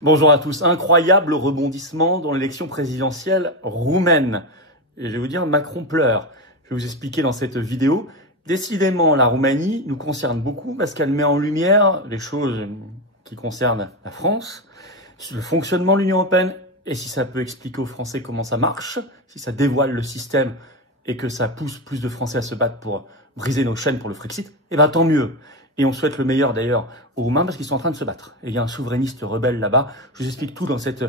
Bonjour à tous. Incroyable rebondissement dans l'élection présidentielle roumaine. Et je vais vous dire, Macron pleure. Je vais vous expliquer dans cette vidéo. Décidément, la Roumanie nous concerne beaucoup parce qu'elle met en lumière les choses qui concernent la France, le fonctionnement de l'Union européenne, et si ça peut expliquer aux Français comment ça marche, si ça dévoile le système et que ça pousse plus de Français à se battre pour briser nos chaînes pour le Frexit, eh bien tant mieux. Et on souhaite le meilleur d'ailleurs aux Roumains parce qu'ils sont en train de se battre. Et il y a un souverainiste rebelle là-bas. Je vous explique tout dans cette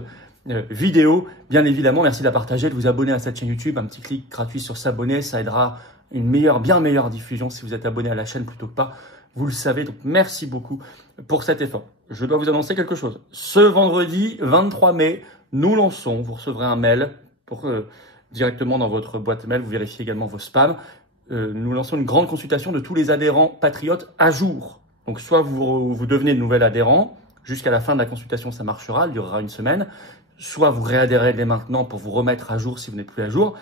vidéo. Bien évidemment, merci de la partager, de vous abonner à cette chaîne YouTube. Un petit clic gratuit sur s'abonner, ça aidera une meilleure, bien meilleure diffusion si vous êtes abonné à la chaîne plutôt que pas. Vous le savez, donc merci beaucoup pour cet effort. Je dois vous annoncer quelque chose. Ce vendredi 23 mai, nous lançons, vous recevrez un mail pour directement dans votre boîte mail, vous vérifiez également vos spams. Nous lançons une grande consultation de tous les adhérents patriotes à jour. Donc soit vous devenez de nouvel adhérent, jusqu'à la fin de la consultation ça marchera, elle durera une semaine, soit vous réadhérez dès maintenant pour vous remettre à jour si vous n'êtes plus à jour,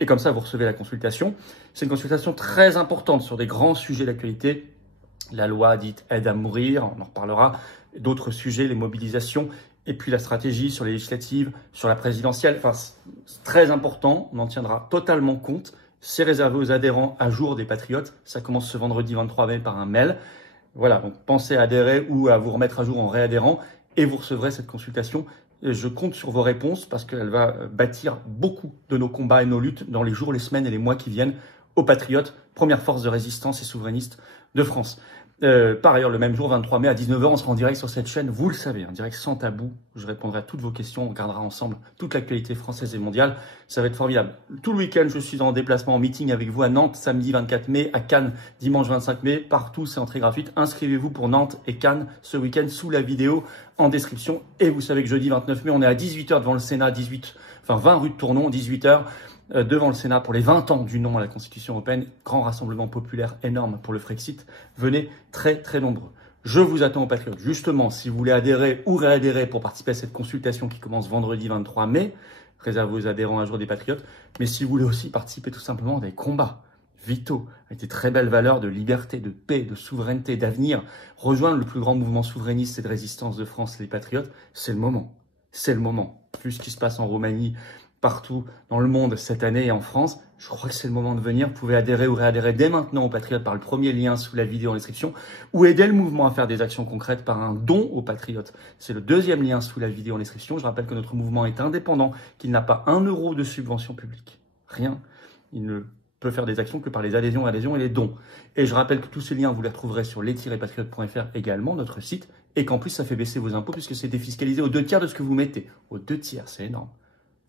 et comme ça vous recevez la consultation. C'est une consultation très importante sur des grands sujets d'actualité, la loi dite aide à mourir, on en reparlera, d'autres sujets, les mobilisations, et puis la stratégie sur les législatives, sur la présidentielle, enfin c'est très important, on en tiendra totalement compte. C'est réservé aux adhérents à jour des Patriotes. Ça commence ce vendredi 23 mai par un mail. Voilà, donc pensez à adhérer ou à vous remettre à jour en réadhérant et vous recevrez cette consultation. Et je compte sur vos réponses parce qu'elle va bâtir beaucoup de nos combats et nos luttes dans les jours, les semaines et les mois qui viennent aux Patriotes, première force de résistance et souverainiste de France. Par ailleurs, le même jour, 23 mai à 19 h, on sera en direct sur cette chaîne. Vous le savez, en direct sans tabou. Je répondrai à toutes vos questions. On regardera ensemble toute l'actualité française et mondiale. Ça va être formidable. Tout le week-end, je suis en déplacement, en meeting avec vous à Nantes, samedi 24 mai, à Cannes, dimanche 25 mai. Partout, c'est entrée gratuite. Inscrivez-vous pour Nantes et Cannes ce week-end sous la vidéo en description. Et vous savez que jeudi 29 mai, on est à 18 h devant le Sénat, 20 rue de Tournon, 18 h. Devant le Sénat pour les 20 ans du non à la Constitution européenne. Grand rassemblement populaire énorme pour le Frexit. Venez très très nombreux. Je vous attends aux Patriotes. Justement, si vous voulez adhérer ou réadhérer pour participer à cette consultation qui commence vendredi 23 mai, réservée aux adhérents à jour des Patriotes, mais si vous voulez aussi participer tout simplement à des combats vitaux, avec des très belles valeurs de liberté, de paix, de souveraineté, d'avenir, rejoindre le plus grand mouvement souverainiste et de résistance de France, les Patriotes, c'est le moment. C'est le moment. Plus ce qui se passe en Roumanie, partout dans le monde cette année et en France, je crois que c'est le moment de venir. Vous pouvez adhérer ou réadhérer dès maintenant aux Patriotes par le premier lien sous la vidéo en description ou aider le mouvement à faire des actions concrètes par un don aux Patriotes. C'est le deuxième lien sous la vidéo en description. Je rappelle que notre mouvement est indépendant, qu'il n'a pas 1 euro de subvention publique. Rien. Il ne peut faire des actions que par les adhésions et les dons. Et je rappelle que tous ces liens, vous les retrouverez sur les-patriotes.fr également, notre site, et qu'en plus, ça fait baisser vos impôts puisque c'est défiscalisé aux 2 tiers de ce que vous mettez. Aux 2 tiers, c'est énorme.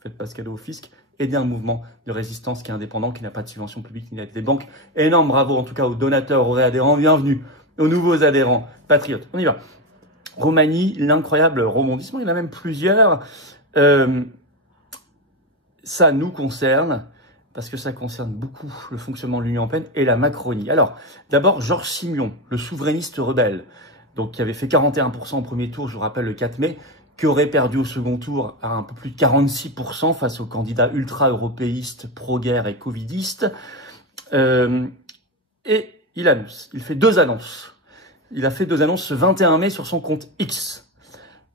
Faites pas ce cadeau au fisc, aidez un mouvement de résistance qui est indépendant, qui n'a pas de subvention publique, ni d'aide des banques. Énorme bravo en tout cas aux donateurs, aux réadhérents, bienvenue aux nouveaux adhérents patriotes. On y va. Roumanie, l'incroyable rebondissement, il y en a même plusieurs. Ça nous concerne, parce que ça concerne beaucoup le fonctionnement de l'Union européenne et la Macronie. Alors, d'abord, Georges Simion, le souverainiste rebelle, donc qui avait fait 41% au premier tour, je vous rappelle, le 4 mai, qui aurait perdu au second tour à un peu plus de 46% face aux candidats ultra-européistes, pro-guerre et covidistes. Et il fait 2 annonces. Il a fait 2 annonces ce 21 mai sur son compte X.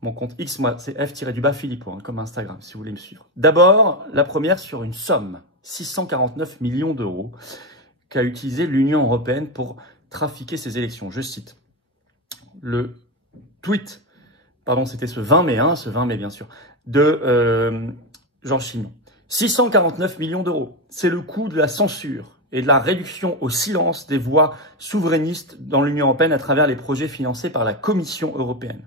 Mon compte X, moi, c'est F-Philippot, comme Instagram, si vous voulez me suivre. D'abord, la première sur une somme, 649 millions d'euros, qu'a utilisé l'Union européenne pour trafiquer ses élections. Je cite le tweet. Pardon, c'était ce 20 mai, bien sûr, de Georges Simion. 649 millions d'euros, c'est le coût de la censure et de la réduction au silence des voix souverainistes dans l'Union européenne à travers les projets financés par la Commission européenne.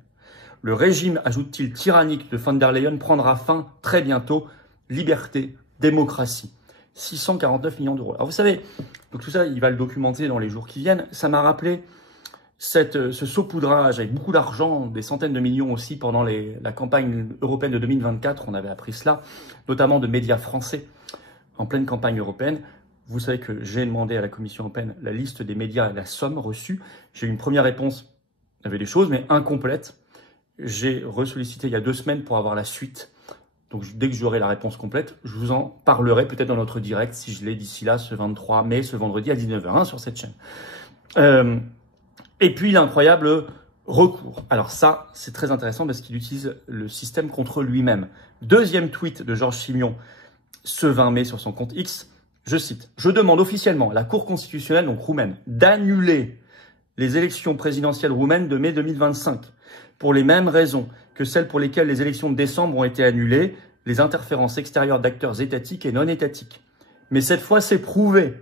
Le régime, ajoute-t-il, tyrannique de von der Leyen prendra fin très bientôt. Liberté, démocratie. 649 millions d'euros. Alors vous savez, donc tout ça, il va le documenter dans les jours qui viennent. Ça m'a rappelé ce saupoudrage avec beaucoup d'argent, des centaines de millions aussi pendant la campagne européenne de 2024, on avait appris cela, notamment de médias français en pleine campagne européenne. Vous savez que j'ai demandé à la Commission européenne la liste des médias et la somme reçue. J'ai eu une première réponse, il y avait des choses, mais incomplète. J'ai ressollicité il y a 2 semaines pour avoir la suite. Donc dès que j'aurai la réponse complète, je vous en parlerai peut-être dans notre direct, si je l'ai d'ici là, ce 23 mai, ce vendredi à 19 h sur cette chaîne. Et puis l'incroyable recours. Alors ça, c'est très intéressant parce qu'il utilise le système contre lui-même. Deuxième tweet de Georges Simion, ce 20 mai sur son compte X, je cite, « Je demande officiellement à la Cour constitutionnelle, donc roumaine, d'annuler les élections présidentielles roumaines de mai 2025 pour les mêmes raisons que celles pour lesquelles les élections de décembre ont été annulées, les interférences extérieures d'acteurs étatiques et non étatiques. Mais cette fois, c'est prouvé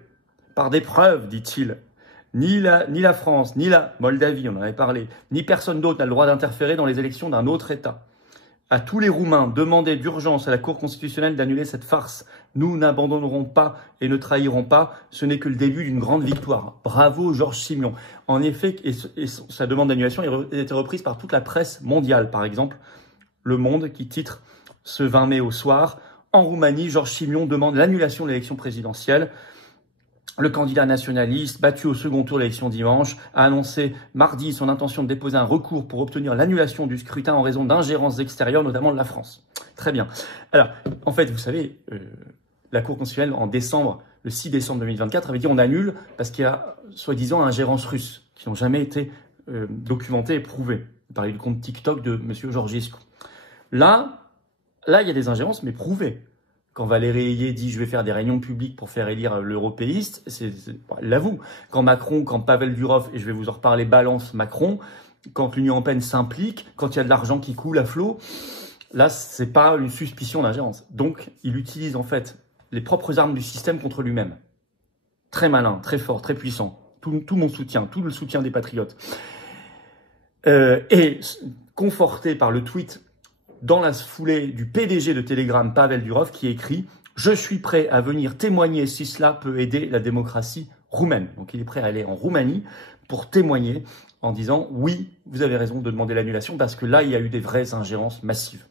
par des preuves, dit-il. Ni la France, ni la Moldavie, on en avait parlé, ni personne d'autre n'a le droit d'interférer dans les élections d'un autre État. À tous les Roumains, demandez d'urgence à la Cour constitutionnelle d'annuler cette farce. Nous n'abandonnerons pas et ne trahirons pas. Ce n'est que le début d'une grande victoire. » Bravo Georges Simion. En effet, et sa demande d'annulation a été reprise par toute la presse mondiale. Par exemple, Le Monde qui titre ce 20 mai au soir, « En Roumanie, Georges Simion demande l'annulation de l'élection présidentielle. Le candidat nationaliste, battu au second tour de l'élection dimanche, a annoncé mardi son intention de déposer un recours pour obtenir l'annulation du scrutin en raison d'ingérences extérieures, notamment de la France. » Très bien. Alors, en fait, vous savez, la Cour constitutionnelle, en décembre, le 6 décembre 2024, avait dit on annule parce qu'il y a soi-disant ingérences russes qui n'ont jamais été documentées et prouvées. Vous parlez du compte TikTok de M. Georgescu. Là, il y a des ingérences, mais prouvées. Quand Valérie Ayé dit « je vais faire des réunions publiques pour faire élire l'européiste », elle l'avoue. Quand Macron, quand Pavel Durov, et je vais vous en reparler, balance Macron, quand l'Union européenne s'implique, quand il y a de l'argent qui coule à flot, là, c'est pas une suspicion d'ingérence. Donc, il utilise en fait les propres armes du système contre lui-même. Très malin, très fort, très puissant. Tout mon soutien, tout le soutien des patriotes. Et conforté par le tweet dans la foulée du PDG de Telegram, Pavel Durov, qui écrit « Je suis prêt à venir témoigner si cela peut aider la démocratie roumaine ». Donc il est prêt à aller en Roumanie pour témoigner en disant « Oui, vous avez raison de demander l'annulation parce que là, il y a eu des vraies ingérences massives ».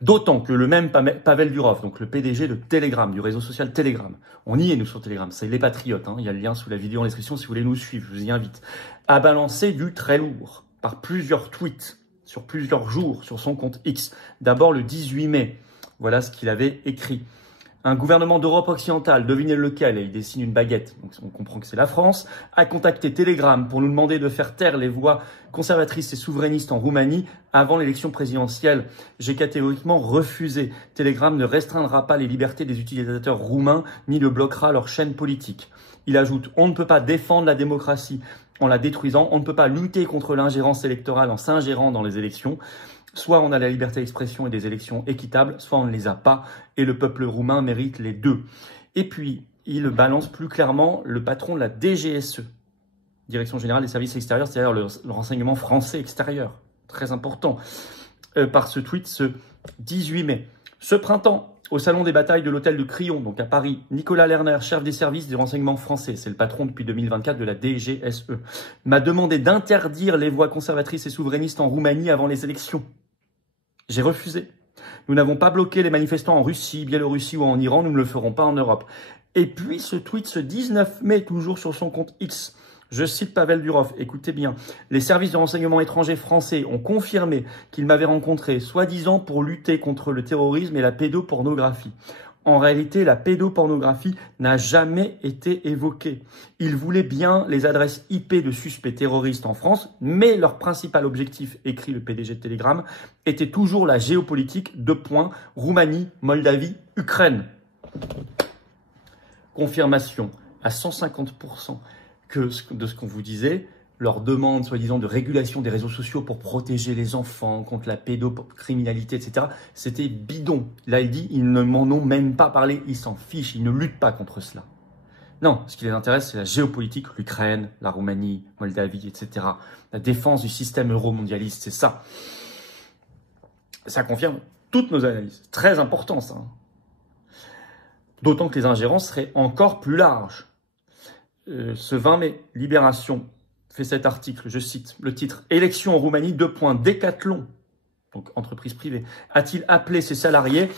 D'autant que le même Pavel Durov, donc le PDG de Telegram, du réseau social Telegram, on y est nous sur Telegram, c'est les patriotes, il y a le lien sous la vidéo en description si vous voulez nous suivre, je vous y invite, a balancé du très lourd par plusieurs tweets sur plusieurs jours sur son compte X. D'abord le 18 mai, voilà ce qu'il avait écrit. Un gouvernement d'Europe occidentale, devinez lequel, et il dessine une baguette, donc on comprend que c'est la France, a contacté Telegram pour nous demander de faire taire les voix conservatrices et souverainistes en Roumanie avant l'élection présidentielle. J'ai catégoriquement refusé. Telegram ne restreindra pas les libertés des utilisateurs roumains ni ne bloquera leur chaîne politique. Il ajoute, on ne peut pas défendre la démocratie en la détruisant, on ne peut pas lutter contre l'ingérence électorale en s'ingérant dans les élections. Soit on a la liberté d'expression et des élections équitables, soit on ne les a pas, et le peuple roumain mérite les deux. Et puis, il balance plus clairement le patron de la DGSE, Direction Générale des Services Extérieurs, c'est-à-dire le renseignement français extérieur, très important, par ce tweet ce 18 mai. Ce printemps, au Salon des batailles de l'hôtel de Crillon, donc à Paris, Nicolas Lerner, chef des services du renseignement français, c'est le patron depuis 2024 de la DGSE, m'a demandé d'interdire les voix conservatrices et souverainistes en Roumanie avant les élections. J'ai refusé. Nous n'avons pas bloqué les manifestants en Russie, Biélorussie ou en Iran, nous ne le ferons pas en Europe. Et puis ce tweet, ce 19 mai, toujours sur son compte X, je cite Pavel Durov, écoutez bien, les services de renseignement étrangers français ont confirmé qu'ils m'avaient rencontré, soi-disant pour lutter contre le terrorisme et la pédopornographie. En réalité, la pédopornographie n'a jamais été évoquée. Ils voulaient bien les adresses IP de suspects terroristes en France, mais leur principal objectif, écrit le PDG de Telegram, était toujours la géopolitique, Roumanie, Moldavie, Ukraine. Confirmation à 150% de ce qu'on vous disait, leur demande soi-disant de régulation des réseaux sociaux pour protéger les enfants contre la pédocriminalité, etc. C'était bidon. Là, il dit, ils ne m'en ont même pas parlé, ils s'en fichent, ils ne luttent pas contre cela. Non, ce qui les intéresse, c'est la géopolitique, l'Ukraine, la Roumanie, Moldavie, etc. La défense du système euro-mondialiste, c'est ça. Ça confirme toutes nos analyses. Très important, ça. D'autant que les ingérences seraient encore plus larges. Ce 20 mai, Libération fait cet article, je cite le titre « Élection en Roumanie, Décathlon », donc entreprise privée, a-t-il appelé ses salariés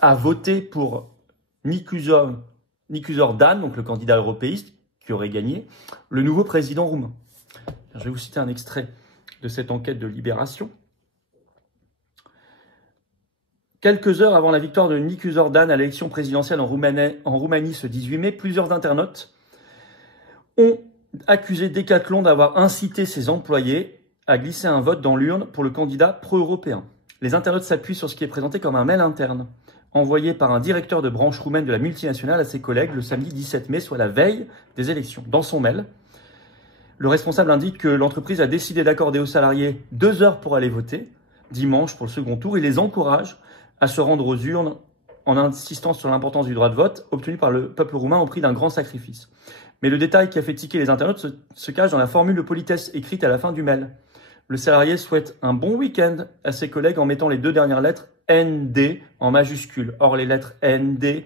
à voter pour Nicuzor Dan, donc le candidat européiste qui aurait gagné, le nouveau président roumain. Je vais vous citer un extrait de cette enquête de Libération. Quelques heures avant la victoire de Nicuzor Dan à l'élection présidentielle en Roumanie ce 18 mai, plusieurs internautes ont accusé Décathlon d'avoir incité ses employés a glissé un vote dans l'urne pour le candidat pro-européen. Les internautes s'appuient sur ce qui est présenté comme un mail interne, envoyé par un directeur de branche roumaine de la multinationale à ses collègues le samedi 17 mai, soit la veille des élections. Dans son mail, le responsable indique que l'entreprise a décidé d'accorder aux salariés 2 heures pour aller voter, dimanche pour le second tour. Il les encourage à se rendre aux urnes en insistant sur l'importance du droit de vote obtenu par le peuple roumain au prix d'un grand sacrifice. Mais le détail qui a fait tiquer les internautes se cache dans la formule de politesse écrite à la fin du mail. Le salarié souhaite un bon week-end à ses collègues en mettant les 2 dernières lettres ND en majuscule. Or, les lettres ND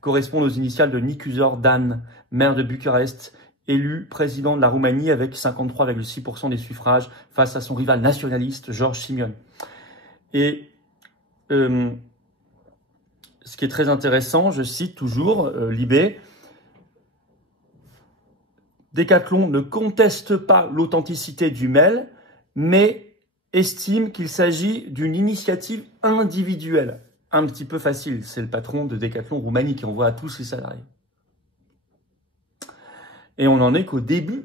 correspondent aux initiales de Nicuzor Dan, maire de Bucarest, élu président de la Roumanie avec 53,6% des suffrages face à son rival nationaliste George Simion. Et ce qui est très intéressant, je cite toujours Libé, Decathlon ne conteste pas l'authenticité du mail, mais estime qu'il s'agit d'une initiative individuelle. Un petit peu facile, c'est le patron de Decathlon Roumanie qui envoie à tous ses salariés. Et on n'en est qu'au début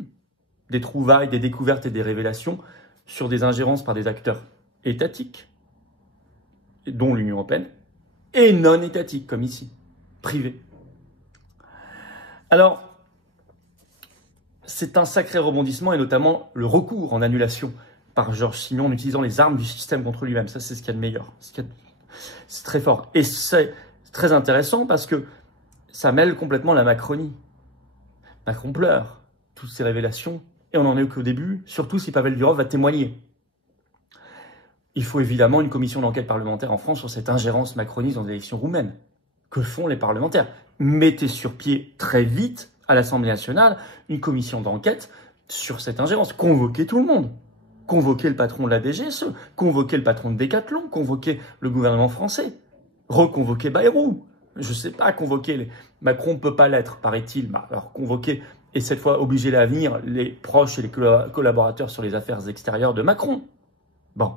des trouvailles, des découvertes et des révélations sur des ingérences par des acteurs étatiques, dont l'Union européenne, et non étatiques, comme ici, privés. Alors, c'est un sacré rebondissement, et notamment le recours en annulation par Georges Simion en utilisant les armes du système contre lui-même. Ça, c'est ce qu'il y a de meilleur. C'est très fort. Et c'est très intéressant parce que ça mêle complètement la Macronie. Macron pleure toutes ces révélations, et on n'en est qu'au début, surtout si Pavel Durov va témoigner. Il faut évidemment une commission d'enquête parlementaire en France sur cette ingérence macroniste dans les élections roumaines. Que font les parlementaires? Mettez sur pied très vite, à l'Assemblée nationale, une commission d'enquête sur cette ingérence. Convoquez tout le monde. Convoquez le patron de la DGSE, convoquez le patron de Decathlon, convoquez le gouvernement français, reconvoquez Bayrou. Je ne sais pas, convoquer Macron ne peut pas l'être, paraît-il. Alors convoquer, et cette fois obliger à venir les proches et les collaborateurs sur les affaires extérieures de Macron. Bon.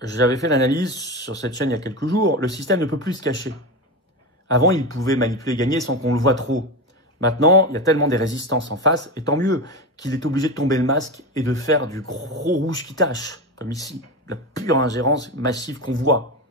J'avais fait l'analyse sur cette chaîne il y a quelques jours. Le système ne peut plus se cacher. Avant, il pouvait manipuler et gagner sans qu'on le voie trop. Maintenant, il y a tellement des résistances en face, et tant mieux, qu'il est obligé de tomber le masque et de faire du gros rouge qui tâche, comme ici, la pure ingérence massive qu'on voit.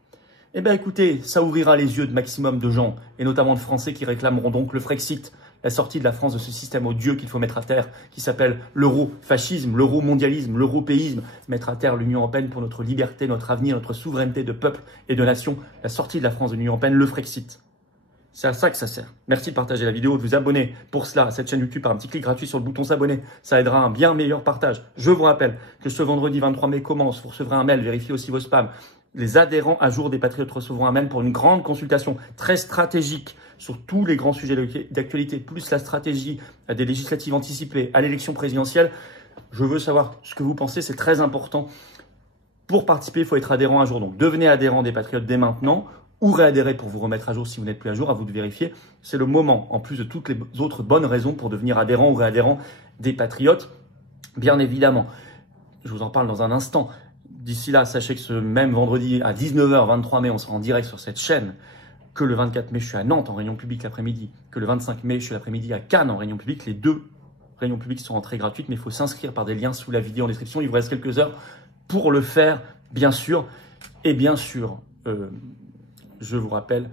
Eh bien écoutez, ça ouvrira les yeux de maximum de gens, et notamment de Français qui réclameront donc le Frexit, la sortie de la France de ce système odieux qu'il faut mettre à terre, qui s'appelle l'euro-fascisme, l'euro-mondialisme, l'européisme, mettre à terre l'Union européenne pour notre liberté, notre avenir, notre souveraineté de peuple et de nation, la sortie de la France de l'Union européenne, le Frexit. C'est à ça que ça sert. Merci de partager la vidéo, de vous abonner pour cela à cette chaîne YouTube par un petit clic gratuit sur le bouton s'abonner. Ça aidera à un bien meilleur partage. Je vous rappelle que ce vendredi 23 mai commence, vous recevrez un mail, vérifiez aussi vos spams. Les adhérents à jour des Patriotes recevront un mail pour une grande consultation très stratégique sur tous les grands sujets d'actualité, plus la stratégie à des législatives anticipées, à l'élection présidentielle. Je veux savoir ce que vous pensez, c'est très important. Pour participer, il faut être adhérent à jour. Donc devenez adhérent des Patriotes dès maintenant, ou réadhérer pour vous remettre à jour si vous n'êtes plus à jour, à vous de vérifier. C'est le moment, en plus de toutes les autres bonnes raisons pour devenir adhérent ou réadhérent des Patriotes. Bien évidemment, je vous en parle dans un instant. D'ici là, sachez que ce même vendredi à 19h, 23 mai, on sera en direct sur cette chaîne. Que le 24 mai, je suis à Nantes en réunion publique l'après-midi. Que le 25 mai, je suis l'après-midi à Cannes en réunion publique. Les 2 réunions publiques sont entrées gratuites, mais il faut s'inscrire par des liens sous la vidéo en description. Il vous reste quelques heures pour le faire, bien sûr. Et bien sûr, je vous rappelle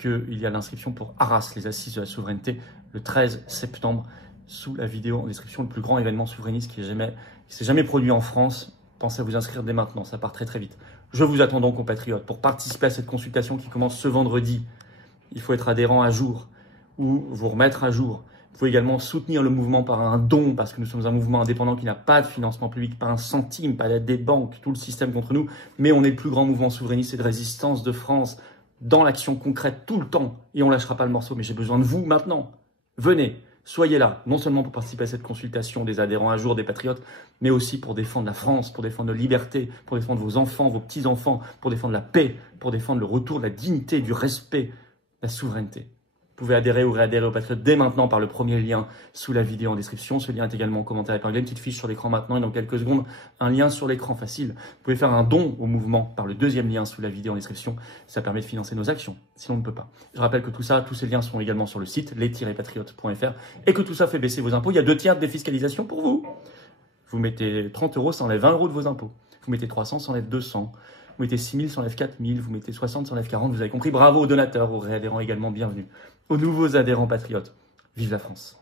qu'il y a l'inscription pour Arras, les assises de la souveraineté, le 13 septembre, sous la vidéo en description, le plus grand événement souverainiste qui s'est jamais produit en France. Pensez à vous inscrire dès maintenant, ça part très très vite. Je vous attends donc, compatriotes, pour participer à cette consultation qui commence ce vendredi. Il faut être adhérent à jour ou vous remettre à jour. Vous pouvez également soutenir le mouvement par un don, parce que nous sommes un mouvement indépendant qui n'a pas de financement public, pas un centime, pas d'aide des banques, tout le système contre nous. Mais on est le plus grand mouvement souverainiste et de résistance de France, dans l'action concrète tout le temps. Et on ne lâchera pas le morceau, mais j'ai besoin de vous maintenant. Venez. Soyez là, non seulement pour participer à cette consultation des adhérents à jour, des patriotes, mais aussi pour défendre la France, pour défendre nos libertés, pour défendre vos enfants, vos petits-enfants, pour défendre la paix, pour défendre le retour de la dignité, du respect, la souveraineté. Vous pouvez adhérer ou réadhérer aux Patriotes dès maintenant par le premier lien sous la vidéo en description. Ce lien est également en commentaire épinglé, une petite fiche sur l'écran maintenant et dans quelques secondes, un lien sur l'écran facile. Vous pouvez faire un don au mouvement par le deuxième lien sous la vidéo en description. Ça permet de financer nos actions, sinon on ne peut pas. Je rappelle que tout ça, tous ces liens sont également sur le site les-patriotes.fr et que tout ça fait baisser vos impôts. Il y a 2 tiers de défiscalisation pour vous. Vous mettez 30 euros, ça enlève 20 euros de vos impôts. Vous mettez 300, ça enlève 200. Vous mettez 6 000, ça enlève 4 000. Vous mettez 60, ça enlève 40. Vous avez compris. Bravo aux donateurs, aux réadhérents également, bienvenue. Aux nouveaux adhérents patriotes. Vive la France.